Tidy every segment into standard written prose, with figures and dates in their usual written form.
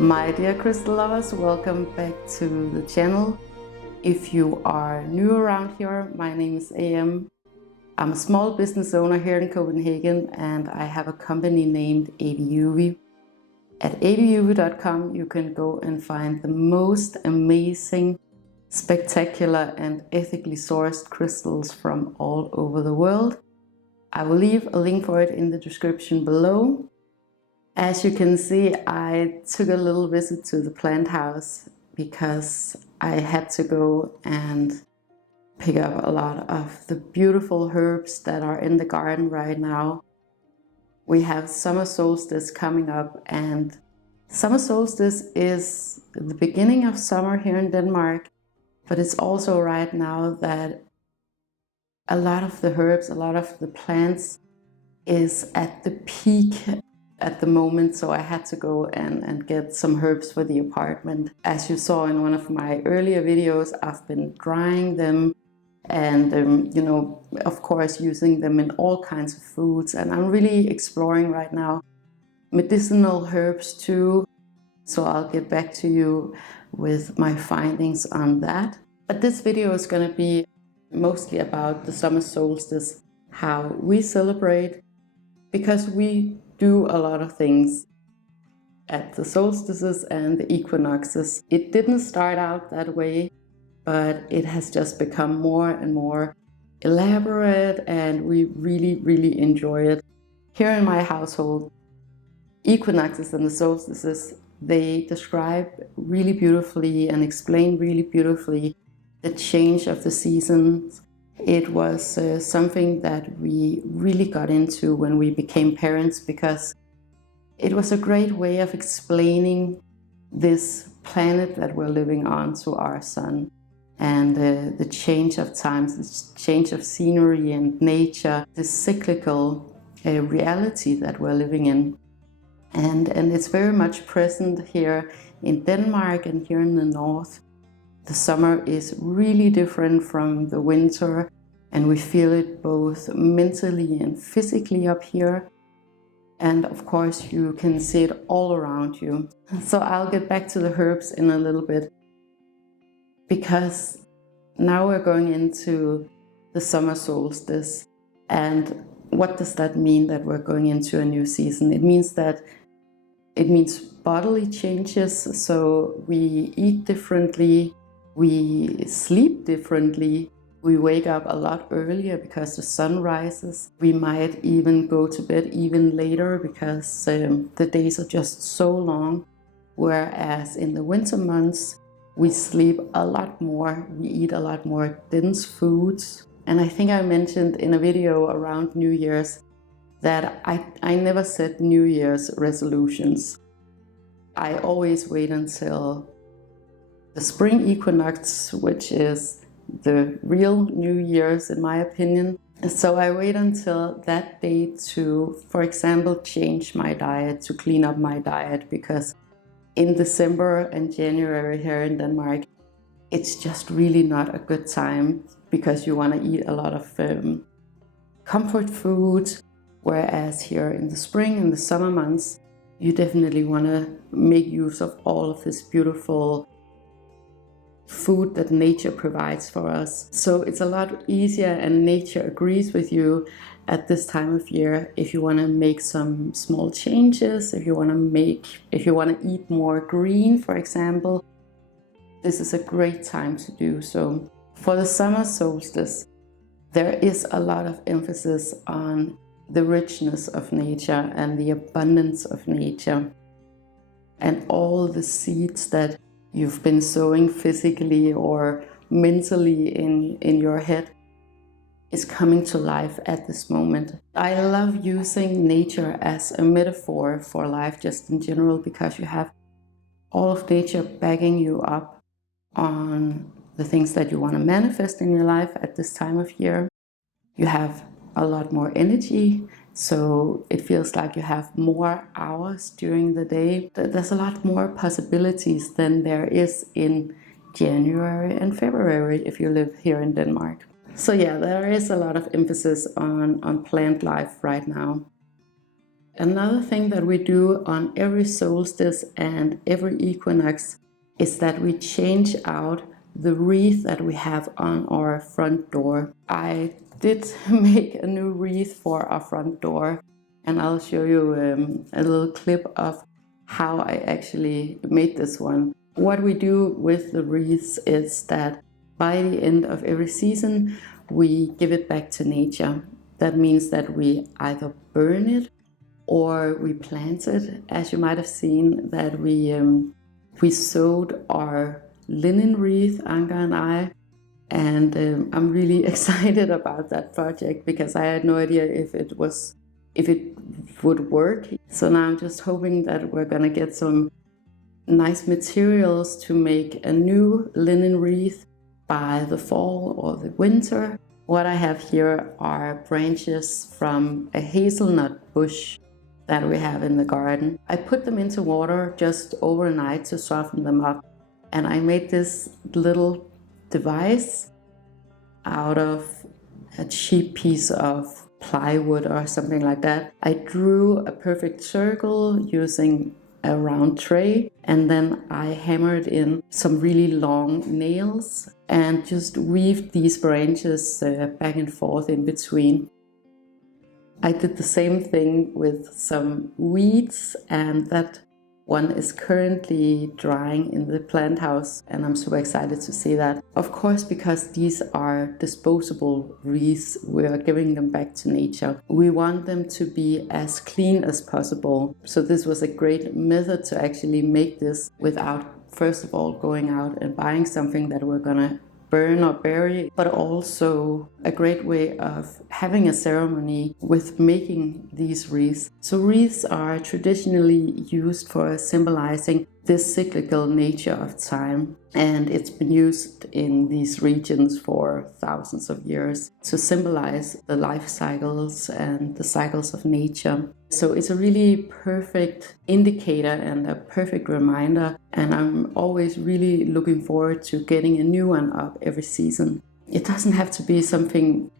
My dear crystal lovers, welcome back to the channel. If you are new around here, my name is AM. I'm a small business owner here in Copenhagen and I have a company named AVIUVI. At aviuvi.com you can go and find the most amazing, spectacular and ethically sourced crystals from all over the world. I will leave a link for it in the description below. As you can see, I took a little visit to the plant house because I had to go and pick up a lot of the beautiful herbs that are in the garden right now. We have summer solstice coming up, and summer solstice is the beginning of summer here in Denmark, but it's also right now that a lot of the herbs, a lot of the plants is at the peak at the moment, so I had to go and get some herbs for the apartment. As you saw in one of my earlier videos, I've been drying them and you know, of course using them in all kinds of foods, and I'm really exploring right now medicinal herbs too, so I'll get back to you with my findings on that. But this video is going to be mostly about the summer solstice, how we celebrate, because we do a lot of things at the solstices and the equinoxes. It didn't start out that way, but it has just become more and more elaborate, and we really enjoy it. Here in my household, equinoxes and the solstices, they describe really beautifully and explain really beautifully the change of the seasons. It was something that we really got into when we became parents, because it was a great way of explaining this planet that we're living on to our son, and the change of times, the change of scenery and nature, this cyclical reality that we're living in. And it's very much present here in Denmark and here in the north. The summer is really different from the winter, and we feel it both mentally and physically up here. And of course you can see it all around you. So I'll get back to the herbs in a little bit, because now we're going into the summer solstice. And what does that mean, that we're going into a new season? It means bodily changes. So we eat differently, we sleep differently, we wake up a lot earlier because the sun rises. We might even go to bed even later because the days are just so long. Whereas in the winter months, we sleep a lot more, we eat a lot more dense foods. And I think I mentioned in a video around New Year's that I never set New Year's resolutions. I always wait until the spring equinox, which is the real New Year's in my opinion. So I wait until that day to, for example, change my diet, to clean up my diet, because in December and January here in Denmark, it's just really not a good time, because you want to eat a lot of comfort food, whereas here in the spring and the summer months, you definitely want to make use of all of this beautiful food that nature provides for us. So it's a lot easier, and nature agrees with you at this time of year if you want to make some small changes, if you want to eat more green, for example. This is a great time to do so. For the summer solstice, there is a lot of emphasis on the richness of nature and the abundance of nature, and all the seeds that you've been sowing physically or mentally in your head. is coming to life at this moment. I love using nature as a metaphor for life just in general, because you have all of nature backing you up on the things that you want to manifest in your life at this time of year. You have a lot more energy, so it feels like you have more hours during the day. There's a lot more possibilities than there is in January and February if you live here in Denmark. So yeah, there is a lot of emphasis on plant life right now. Another thing that we do on every solstice and every equinox is that we change out the wreath that we have on our front door. I did make a new wreath for our front door, and I'll show you a little clip of how I actually made this one. What we do with the wreaths is that by the end of every season, we give it back to nature. That means that we either burn it or we plant it. As you might have seen, that we sewed our linen wreath, Anka and I, and I'm really excited about that project because I had no idea if it would work. So now I'm just hoping that we're gonna get some nice materials to make a new linen wreath by the fall or the winter. What I have here are branches from a hazelnut bush that we have in the garden. I put them into water just overnight to soften them up, and I made this little device out of a cheap piece of plywood or something like that. I drew a perfect circle using a round tray, and then I hammered in some really long nails and just weaved these branches back and forth in between. I did the same thing with some weeds, and that one is currently drying in the plant house, and I'm super excited to see that. Of course, because these are disposable wreaths, we are giving them back to nature. We want them to be as clean as possible. So this was a great method to actually make this without, first of all, going out and buying something that we're gonna burn or bury, but also a great way of having a ceremony with making these wreaths. So wreaths are traditionally used for symbolizing this cyclical nature of time, and it's been used in these regions for thousands of years to symbolize the life cycles and the cycles of nature. So it's a really perfect indicator and a perfect reminder, and I'm always really looking forward to getting a new one up every season. It doesn't have to be something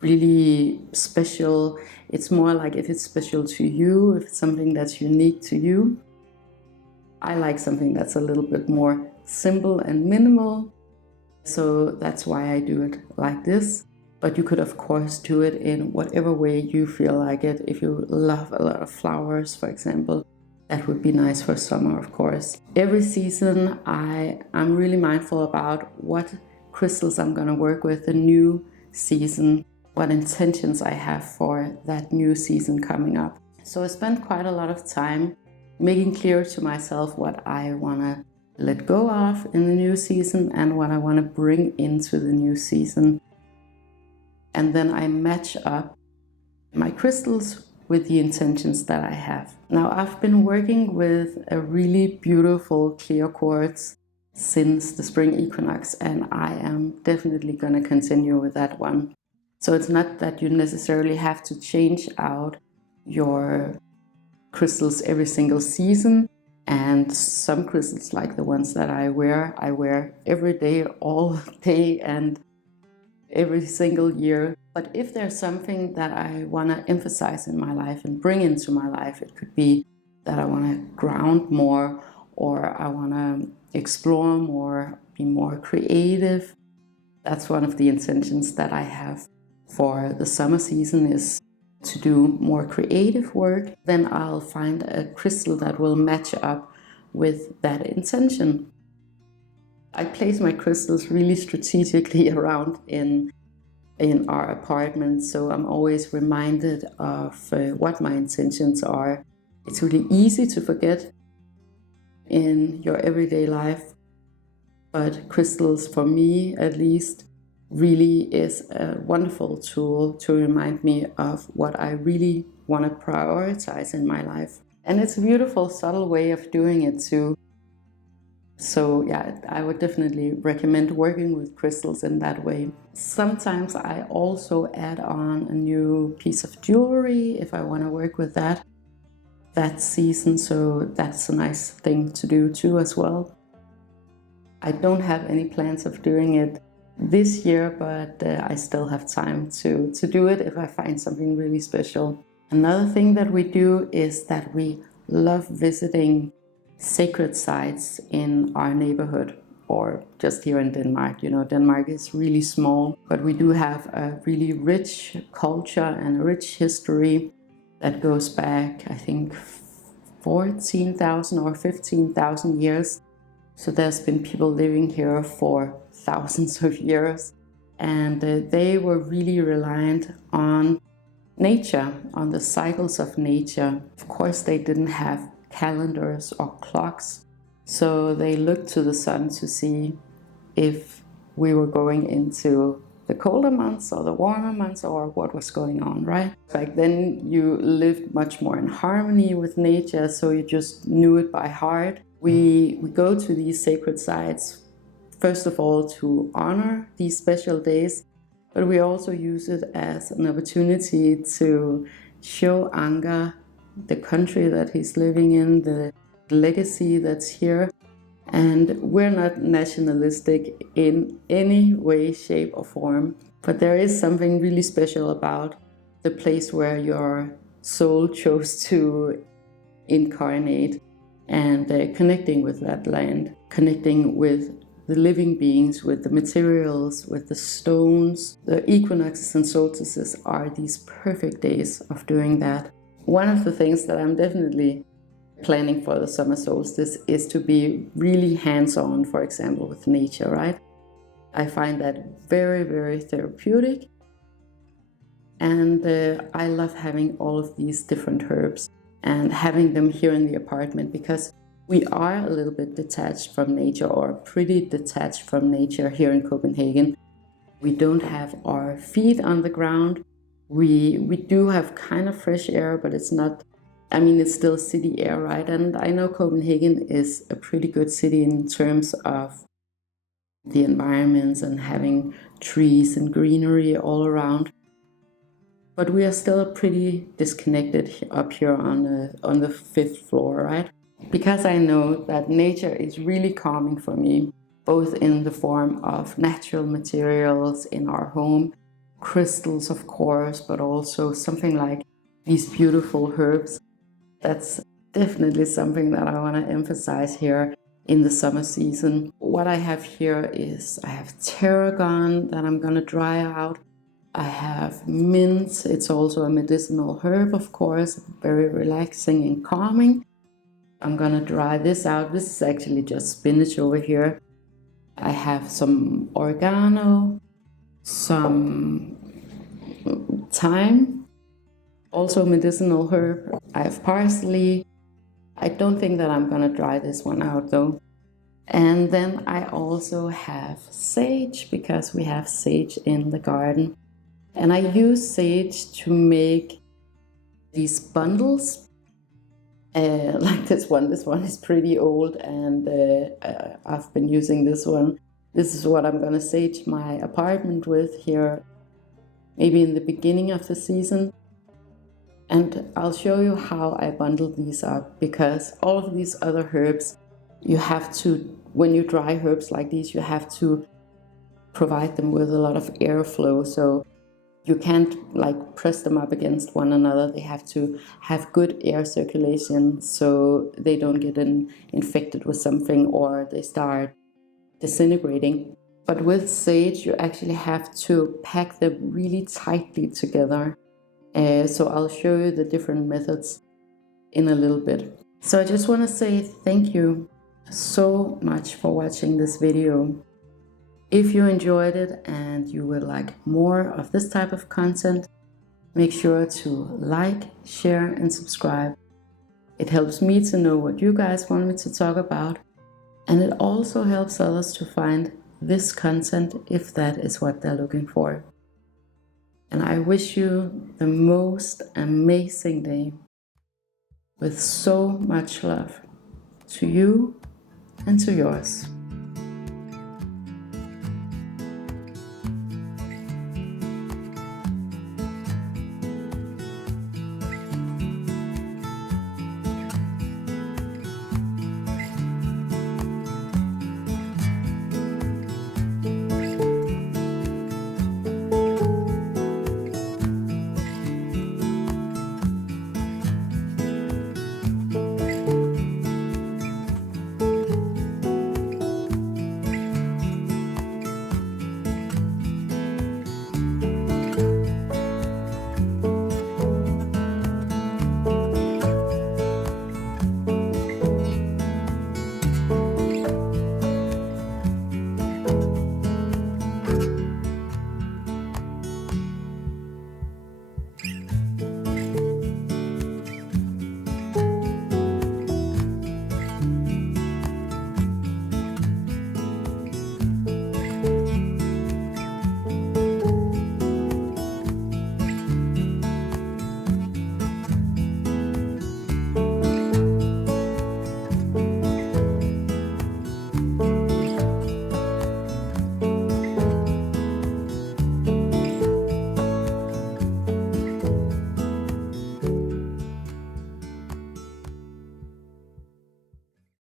really special. It's more like if it's special to you, if it's something that's unique to you. I like something that's a little bit more simple and minimal, so that's why I do it like this. But you could of course do it in whatever way you feel like it. If you love a lot of flowers, for example, that would be nice for summer, of course. Every season I'm really mindful about what crystals I'm gonna work with the new season, what intentions I have for that new season coming up. So I spent quite a lot of time making clear to myself what I wanna let go of in the new season and what I wanna bring into the new season. And then I match up my crystals with the intentions that I have. Now, I've been working with a really beautiful clear quartz since the spring equinox, and I am definitely going to continue with that one. So it's not that you necessarily have to change out your crystals every single season, and some crystals, like the ones that I wear every day, all day, and every single year. But if there's something that I want to emphasize in my life and bring into my life, it could be that I want to ground more, or I want to explore more, be more creative. That's one of the intentions that I have for the summer season, is to do more creative work. Then I'll find a crystal that will match up with that intention. I place my crystals really strategically around in our apartment, so I'm always reminded of what my intentions are. It's really easy to forget in your everyday life, but crystals, for me at least, really is a wonderful tool to remind me of what I really want to prioritize in my life. And it's a beautiful, subtle way of doing it too. So yeah, I would definitely recommend working with crystals in that way. Sometimes I also add on a new piece of jewelry if I want to work with that season, so that's a nice thing to do too as well. I don't have any plans of doing it this year, but I still have time to do it if I find something really special. Another thing that we do is that we love visiting sacred sites in our neighborhood, or just here in Denmark. You know, Denmark is really small, but we do have a really rich culture and a rich history that goes back, I think, 14,000 or 15,000 years. So there's been people living here for thousands of years, and they were really reliant on nature, on the cycles of nature. Of course, they didn't have calendars or clocks, so they looked to the sun to see if we were going into the colder months or the warmer months, or what was going on, right? Back then you lived much more in harmony with nature, so you just knew it by heart. We go to these sacred sites, first of all, to honor these special days, but we also use it as an opportunity to show Anga the country that he's living in, the legacy that's here. And we're not nationalistic in any way, shape or form, but there is something really special about the place where your soul chose to incarnate, and connecting with that land, connecting with the living beings, with the materials, with the stones. The equinoxes and solstices are these perfect days of doing that. One of the things that I'm definitely planning for the summer solstice is to be really hands-on, for example, with nature, right? I find that very, very therapeutic. And I love having all of these different herbs and having them here in the apartment, because we are a little bit detached from nature, or pretty detached from nature here in Copenhagen. We don't have our feet on the ground. We do have kind of fresh air, but it's not, I mean, it's still city air, right? And I know Copenhagen is a pretty good city in terms of the environments and having trees and greenery all around. But we are still pretty disconnected up here on the 5th floor, right? Because I know that nature is really calming for me, both in the form of natural materials in our home, crystals of course, but also something like these beautiful herbs. That's definitely something that I want to emphasize here in the summer season. What I have here is I have tarragon that I'm going to dry out. I have mint. It's also a medicinal herb, of course, very relaxing and calming. I'm going to dry this out. This is actually just spinach over here. I have some oregano, some thyme, also medicinal herb. I have parsley. I don't think that I'm going to dry this one out though. And then I also have sage, because we have sage in the garden. And I use sage to make these bundles. Like this one. This one is pretty old, and I've been using this one. This is what I'm going to sage my apartment with here, maybe in the beginning of the season. And I'll show you how I bundle these up, because all of these other herbs, you have to, when you dry herbs like these, you have to provide them with a lot of airflow. So you can't like press them up against one another. They have to have good air circulation so they don't get infected with something or they start disintegrating. But with sage, you actually have to pack them really tightly together. So I'll show you the different methods in a little bit. So I just want to say thank you so much for watching this video. If you enjoyed it and you would like more of this type of content, make sure to like, share and subscribe. It helps me to know what you guys want me to talk about, and it also helps others to find this content if that is what they're looking for. And I wish you the most amazing day with so much love to you and to yours.